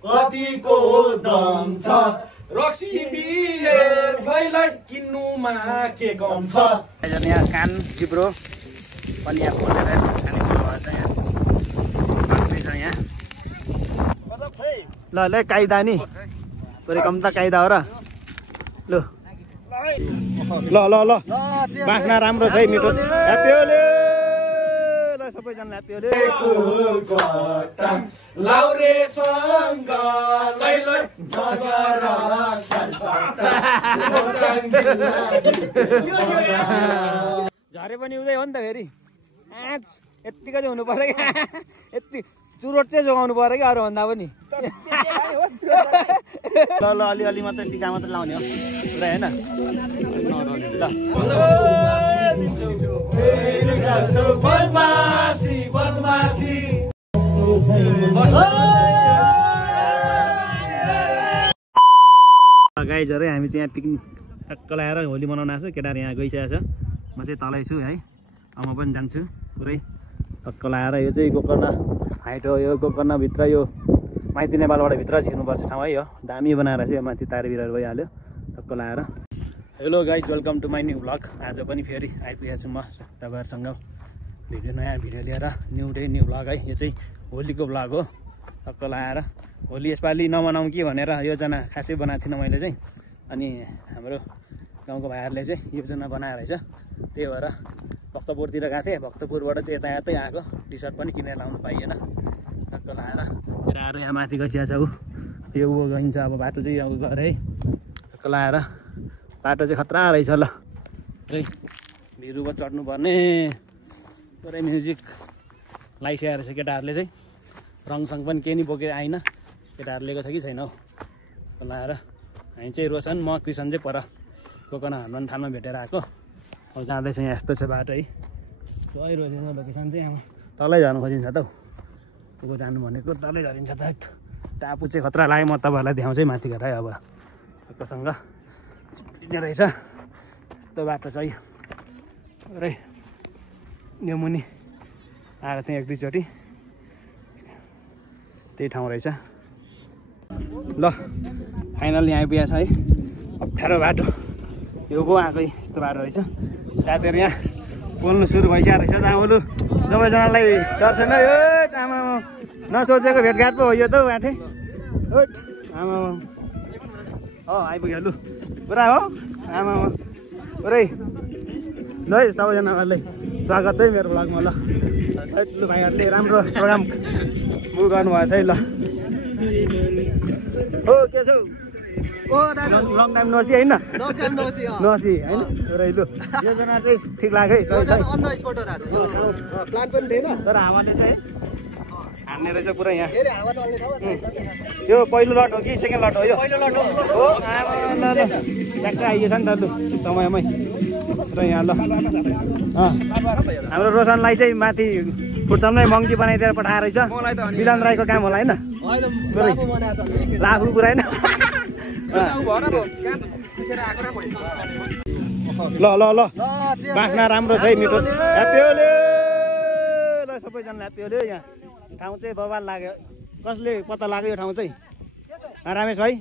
कतिको दम छ रक्सी बियर गइलाई किन्नुमा के कम छ। यहाँ कान जिब्रो पनि यहाँ खोलेर खाने सुरु भएछ यहाँ ल ल काइदा नि तोरे कम त काइदा हो र ल ल ल ल बाँच्न राम्रो छ है मिठो ह्याप्पी होली ल सबैजना ह्याप्पी होली लाउरे सँग लैलै नगरा झरे पनि उदै हो नि त फेरि यत्तिको चाहिँ हुनु पर्यो कि यति चुरोट चाहिँ जोगाउनु पर्यो कि अरू भन्दा पनि ल ल अलिअलि मात्रै टिका मात्रै लाउने हो पुरा होइन गाइजहरू हामी चाहिँ यहाँ पिकनिक टक्क लगाएर होली मनाउन आएको छ। केटाहरू यहाँ गइसकेको छ, म चाहिँ तलै छु है। अब म पनि जान्छु पुरै टक्क लगाएर। यो चाहिँ गोकर्ण हाइट हो, यो गोकर्णभित्र यो माइती नेपालबाट भित्र छिर्नुपर्छ ठाउँ है। यो दामी बनाएर चाहिँ माथि तारबिरहरू भइहाल्यो टक्क लगाएर। Hello guys, welcome to my new blog. आज पनि फेरि आइपुगेको छु म तपाईँहरूसँग नयाँ भिडियो लिएर। न्यू डे न्यू ब्लग है। यो चाहिँ होलीको ब्लग हो टक्क लगाएर। होली यसपालि नमनाउँ कि भनेर योजना खासै बनाएको थिइनँ मैले चाहिँ। अनि हाम्रो गाउँको भाइहरूले चाहिँ योजना बनाएर रहेछ, त्यही भएर भक्तपुरतिर गएको थिएँ। भक्तपुरबाट चाहिँ यतायतै आएको, टी सर्ट पनि किनेर लाउनु पाइएन। टक्क लगाएर केटाहरू यहाँ माथि गइसकेको छ। यो गइन्छ अब बाटो चाहिँ अब गएर है टक्क लगाएर। बाटो चाहिँ खतरा रहेछ ल है, भिरुमा चढ्नुपर्ने पुरै म्युजिक लगाइसकेको रहेछ केटाहरूले चाहिँ। रङसङ पनि केही नि बोकेर आइन, केटाहरू लिएको छ कि छैन हौ लगाएर। हामी चाहिँ रोशन म कृष्ण चाहिँ पर गोकर्ण हनुमान थानमा भेटेर आएको। अब जाँदैछ यहाँ यस्तो छ बाटो है, सही रहेछ लोकेसन चाहिँ। अब तलै झर्नु खोजिन्छ त हौ, को जानु भनेको तलै झरिन्छ त। टापु चाहिँ खतरा लाग्यो, म तपाईँहरूलाई देखाउँछु माथि गएर है। अब टक्कसँग रहेछ यस्तो बाटो छ है रे। यो मुनि आएर त्यहाँ एक दुईचोटि त्यही ठाउँ रहेछ ल। फाइनल यहाँ आइपुगेको छ है, अप्ठ्यारो बाटो यो पो आएको यस्तो बाटो रहेछ। साथीहरू यहाँ बोल्नु सुरु भइसकेको रहेछ। आउनु सबैजनालाई दर्शन है। आमा नसोचेको भेटघाट पो हो यो त हौ आँटे। आमा आइपुग्यो लु पुरा हो आमा पुरै ल है। सबैजनालाई स्वागत चाहिँ मेरो ब्लगमा ल। लु भाइहरूले राम्रो प्रोग्राम मु गर्नुभएको छ है ल। हो के छौ ओ दाजु, लङ टाइम नसी होइन, नसी होइन पुरै। लु योजना चाहिँ ठिक लाग्यो है, सही छ। प्लान पनि थिएन तर हावाले चाहिँ हान्ने रहेछ पुरा यहाँ। यो पहिलो लट हो कि सेकेन्ड लट हो? यो हो। आमा ल ट्याक्कै आइएछ नि त लु समयमै र यहाँ ल। हाम्रो रोशनलाई चाहिँ माथि फुटसम्मै मङ्की बनाइदिएर पठाएर रहेछ। मिलन राईको काम होला होइन, लाफु पुरा होइन। ल ल ल बाँच्न राम्रो छ है मिठो। ह्याप्पी होली ल सबैजना ह्याप्पी होली। यहाँ ठाउँ चाहिँ बवाल लाग्यो। कसले पत्ता लाग्यो यो ठाउँ चाहिँ? रमेश भाइ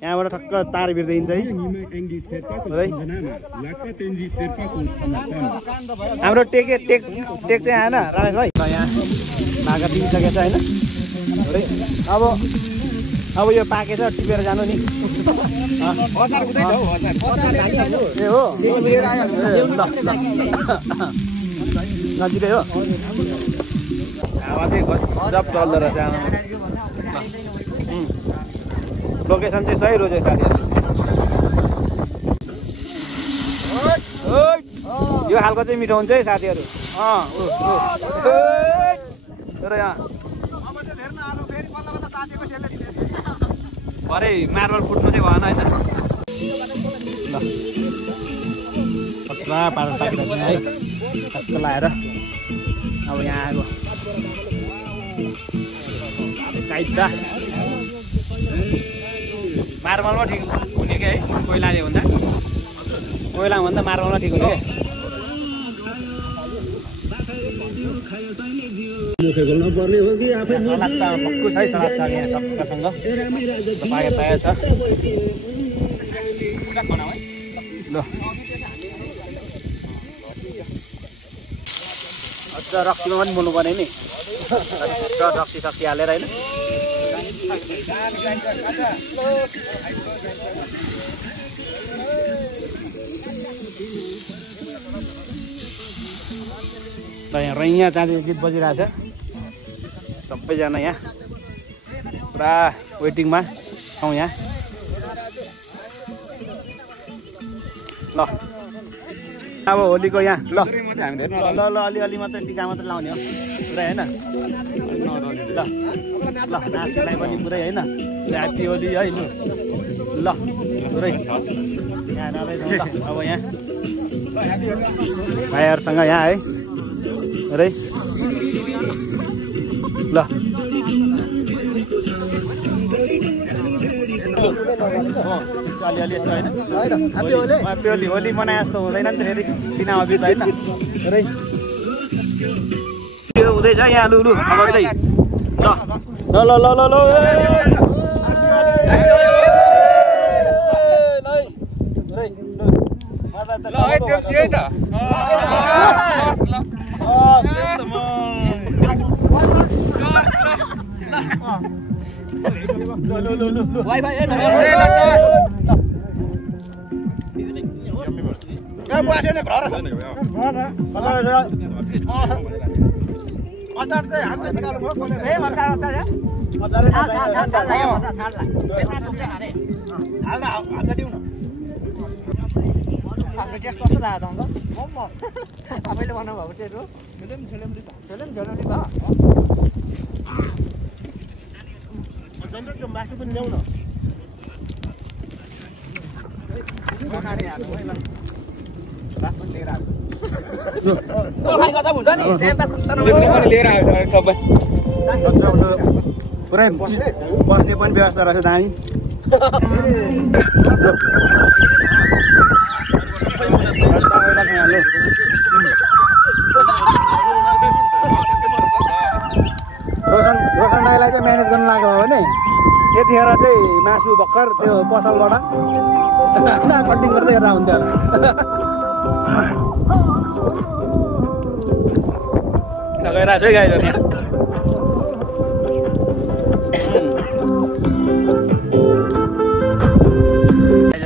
यहाँबाट ठक्क तार बिर्दिन्छ है। हाम्रो टेक चाहिँ आएन रमेश भाइ, यहाँ भाका दिइसकेको छ होइन। अब यो पाकेछ टिपेर जानु नि। ए हो नजिकै हो। हावा चाहिँ गजब चल्दो रहेछ। लोकेसन चाहिँ सही रहेछ साथीहरू। यो खालको चाहिँ मिठो हुन्छ है साथीहरू। तर यहाँ भरे मार्बल फुट्नु चाहिँ भएन होइन। ल खतरा पारेर पाकिरहेको है टक्क लगाएर। अब यहाँ आएको काइदा मार्बलमा ठिक हुने क्या है, कोइलाले भन्दा कोइला भन्दा मार्बल ठिक हो मुखे खोल्न पर्ने हो कि आफै सलाद त भक्कु छ है सलाद छ यहाँ सबैसँग पाके तयार छ ल अझ रक्सीमा पनि बोल्नु पर्ने नि रक्सी हालेर होइन ल यहाँ रैया चाँदी गीत बजिरहेको छ सबैजना यहाँ पुरा वेटिङमा छौँ यहाँ ल अब होलीको यहाँ ल ल ल अलिअलि मात्रै टिका मात्रै लाउने हो पुरै होइन ल ल नाच्नेलाई पनि पुरै होइन ह्याप्पी होली है ल पुरै यहाँ ल अब यहाँ भाइहरूसँग यहाँ है पुरै ल अलिअलि यसो होइन होली मनाए जस्तो हुँदैन नि त फेरि बिनामा बित होइन पुरै त्यो हुँदैछ यहाँ लु लु अब चाहिँ ल ल ल ल तपाईँले बनाउनु भएको मासु पनि ल्याउन सबै पुरै बस्ने पनि व्यवस्था रहेछ दामी रोशन दाइलाई चाहिँ म्यानेज गर्नु लाग्यो भने यतिखेर चाहिँ मासु भर्खर त्यो पसलबाट कटिङ गर्दै हेर्दा हुन्थ्यो गइरहेको छ है गाईहरू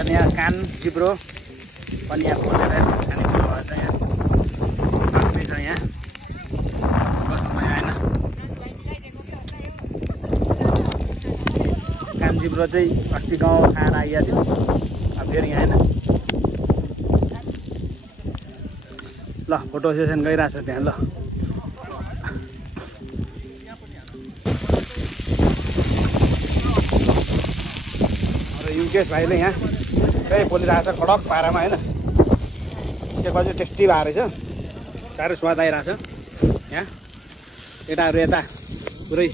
यहाँ कान जिब्रो पनि यहाँ खोलेर खाने कुरो भएछ यहाँ छ यहाँ कान जिब्रो चाहिँ अस्ति गाउँ खाएर आइएको थियो अब फेरि यहाँ होइन ल फोटो सेसन गइरहेको छ त्यहाँ ल युकेश भाइले यहाँ कहीँ पोलिरहेको छ खडक पारामा होइन त्यो चाहिँ टेस्टी भएको रहेछ साह्रै स्वाद आइरहेको छ यहाँ यताहरू यता पुरै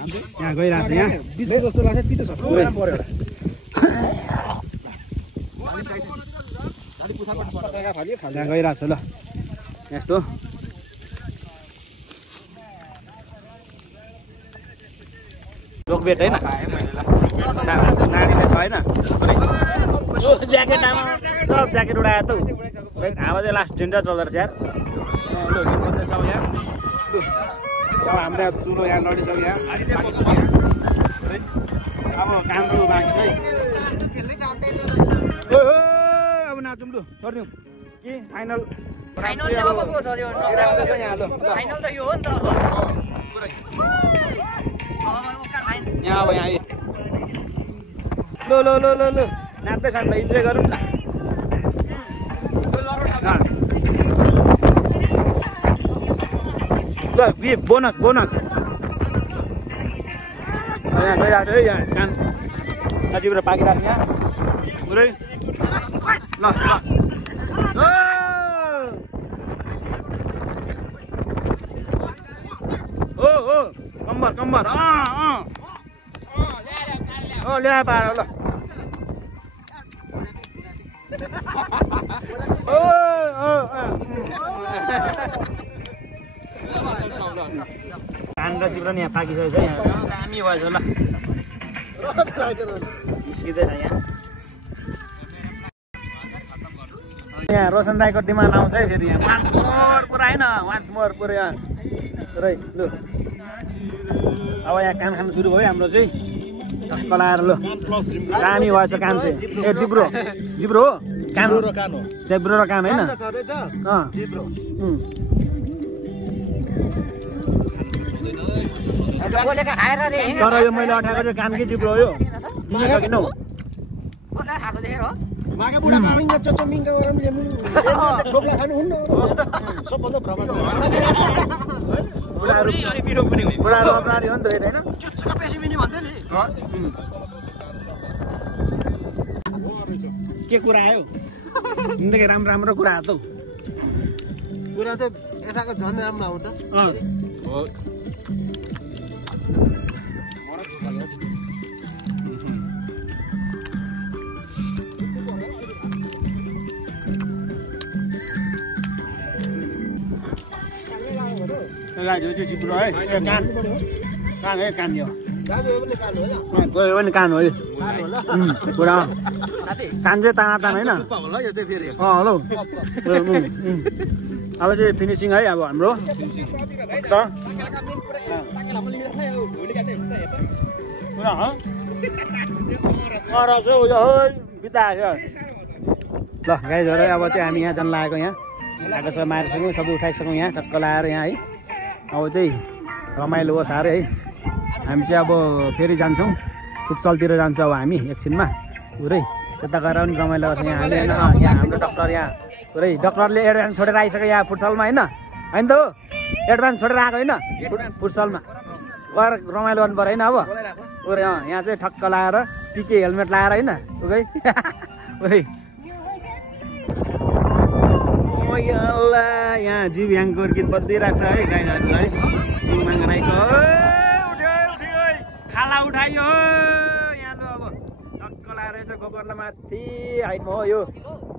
यहाँ गइरहेको छ यहाँ जस्तो लाग्छ तितो छ यहाँ गइरहेको छ ल यस्तो लोकबेट होइन नानीले छ होइन ज्याकेट सब ज्याकेट उडायो त हावा चाहिँ लास्ट डेन्जर चल्दो रहेछ यार सब यहाँ अब हाम्रो चुलो यहाँ लडिसक्यो यहाँ अब काम्रो बाँकी छ है अब नाचौँ लु छोडिदिउँ कि फाइनल फाइनल त यो हो नि त यहाँ अब यहाँ लो लो लो लो लो नाच्दैछन् त इन्जोय गरौँ न ल बोनस बोनस यहाँ गइरहेको छ है यहाँ कान नजिबाट पाकिरहेको यहाँ पुरै ल ओ ओ कम्बर कम्बर ल्या पार ल कान र जिब्रो नि यहाँ पाकिसकेको छ यहाँ दामी भएछ ल निस्किँदैछ यहाँ रोशन राईको दिमाग आउँछ है फेरि यहाँ वान्स मोर पुरा होइन वान्स मोर पुरा यहाँ पुरै लु अब यहाँ कान खानु सुरु भयो हाम्रो चाहिँ टक्क लगाएर ल दामी भएछ कान चाहिँ ए जिब्रो जिब्रो हो कान र कान हो जिब्रो र कान होइन तर यो मैले अठाएको चाहिँ कानकै जिब्रो हो यो बुढाहरू अपराधी हो नि त होइन के कुरा आयो जिन्दगी राम्रो राम्रो कुरा आयो त कुरा चाहिँ यताको झन् राम्रो आउँछ जिब्रो है कान कान है कान यो पनि कान हो यो पुरा कान चाहिँ ताना ताना होइन हेलो अब चाहिँ फिनिसिङ है अब हाम्रो बितायो ल गाइजहरू अब चाहिँ हामी यहाँ जान लागेको यहाँ आएको छ मारिसक्यौँ सबै उठाइसक्यौँ यहाँ टक्क लगाएर यहाँ है अब चाहिँ रमाइलो हो साह्रै है हामी चाहिँ अब फेरि जान्छौँ फुटसलतिर जान्छौँ अब हामी एकछिनमा पुरै त्यता गएर पनि रमाइलो गर्छ यहाँ हामी होइन यहाँ हाम्रो डक्टर यहाँ पुरै डक्टरले एडभान्स छोडेर आइसक्यो यहाँ फुटसलमा होइन होइन त हो एडभान्स छोडेर आएको होइन फुटसलमा गएर रमाइलो गर्नु पऱ्यो होइन अब पुरै यहाँ चाहिँ ठक्क लगाएर टिके हेलमेट लगाएर होइन पुरै पुरै यहाँ जीव याङको गीत बजिरहेको छ है गाईहरूलाई जीव माग राईको उठ्यो उठ्यो खाला उठाइयो यहाँ लु अब टक्क लगाएर चाहिँ गोकर्ण माथि हाइटमा हो यो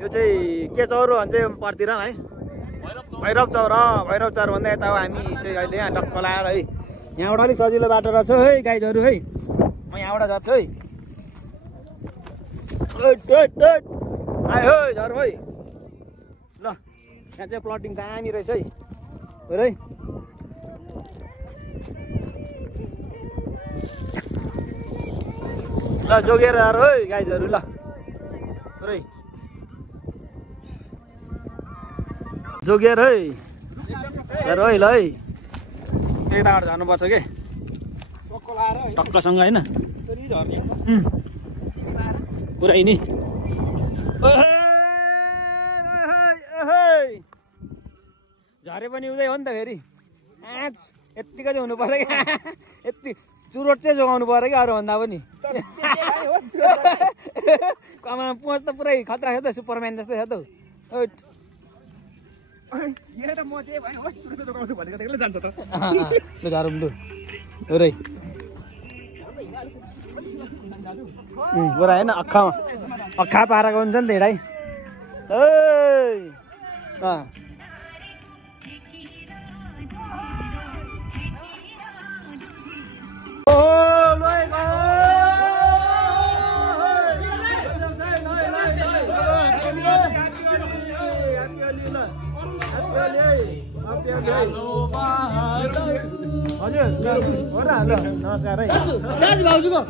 चाहिँ के चौर भन्छ पर्तिर है भैरव चौर भन्दा यता हो हामी चाहिँ अहिले यहाँ टक्क लगाएर है यहाँबाट अलिक सजिलो बाटो रहेछ है गाईहरू है म यहाँबाट जान्छु है आयो है झर है ल यहाँ चाहिँ प्लटिङ दामी रहेछ है पुरै ल जोगेर है गाइजहरू ल पुरै जोगेर है हेर है ल है त्यताबाट जानुपर्छ के टक्कसँग होइन पुरै नि झरे पनि उदय हो नि त फेरि यत्तिको चाहिँ हुनु पर्यो क्या यति चुरोट चाहिँ जोगाउनु पर्यो कि अरूभन्दा पनि कमामा पुँच त पुरै खतरा छ त सुपरम्यान जस्तै छ त झरौँ लु पुरै पुरा होइन अक्खा पाराको हुन्छ नि त हिँडाइ हजुर हो र ल नमस्कार है दाजु भाउजूको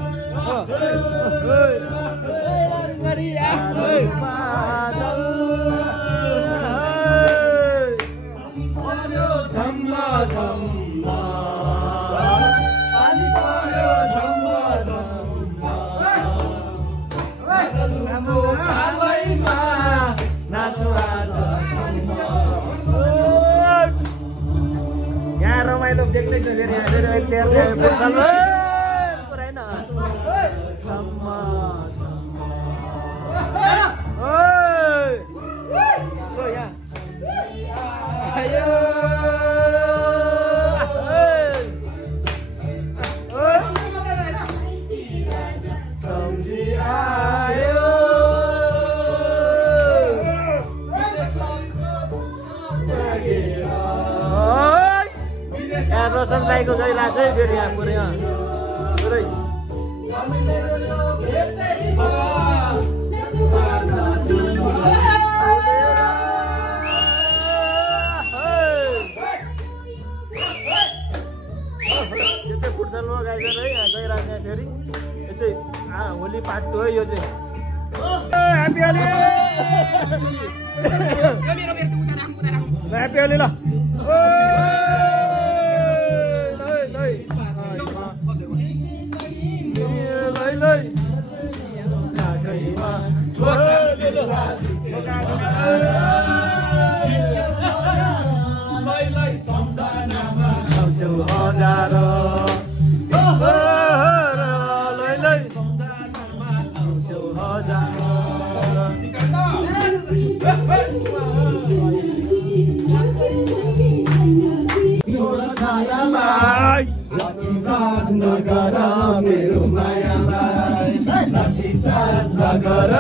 यहाँ रमाइलो देख्दैछ फेरि फेरि यहाँ पुरै पुरै फुटसलमा गाइजर है यहाँ गइरहेको यहाँ फेरि यो चाहिँ होली पार्ट 2 है यो चाहिँ ह्याप्पी होली ह्याप्पी होली ल मेरो मायालाई नगर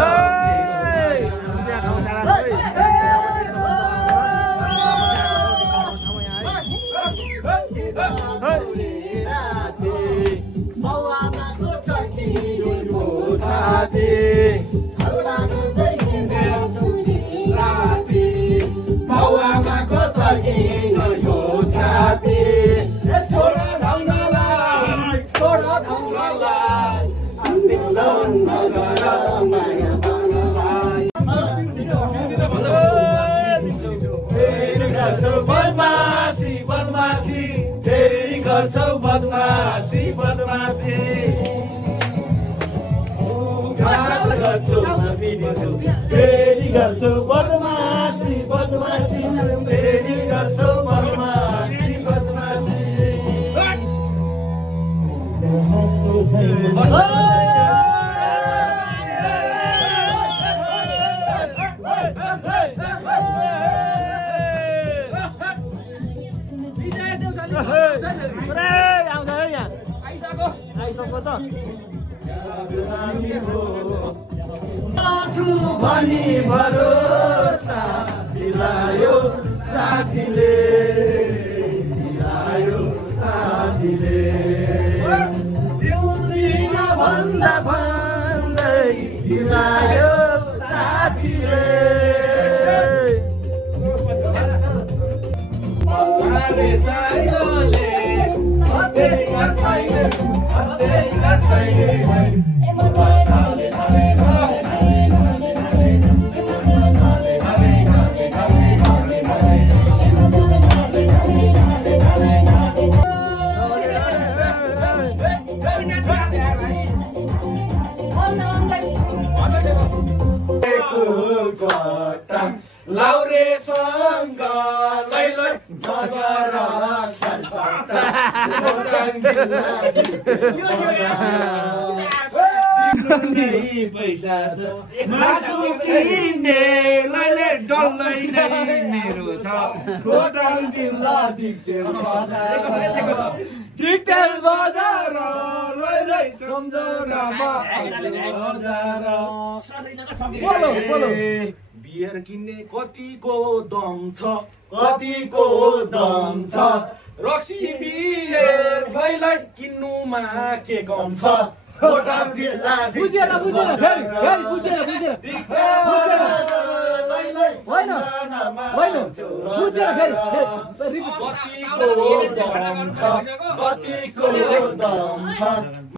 बदमासी बदमासी फेरि गर्छौ बदमासी बदमासी गर्छौ फेरि गर्छौ बदमासी बदमासी फेरि गर्छौ बदमासी बदमासी आउँछ है यहाँ आइसक्यो त भनी भरोसा दिलायो साथीले दिउँदिन भन्दा भन्दै दिलायो साथीले लाउरेसँग लैलै नगर पैसा छ मासु किन्ने लैले डल्लै नै मेरो छ खोटाङ जिल्ला दिक्तेल बजार लैलै सम्झनामा बियर किन्ने कतिको दम छ रक्सी बियर गैलाई किन्नुमा के गम छ खोटाङ जिल्ला बुझेन फेरि बुझेन होइन बुझेन फेरि कतिको दम छ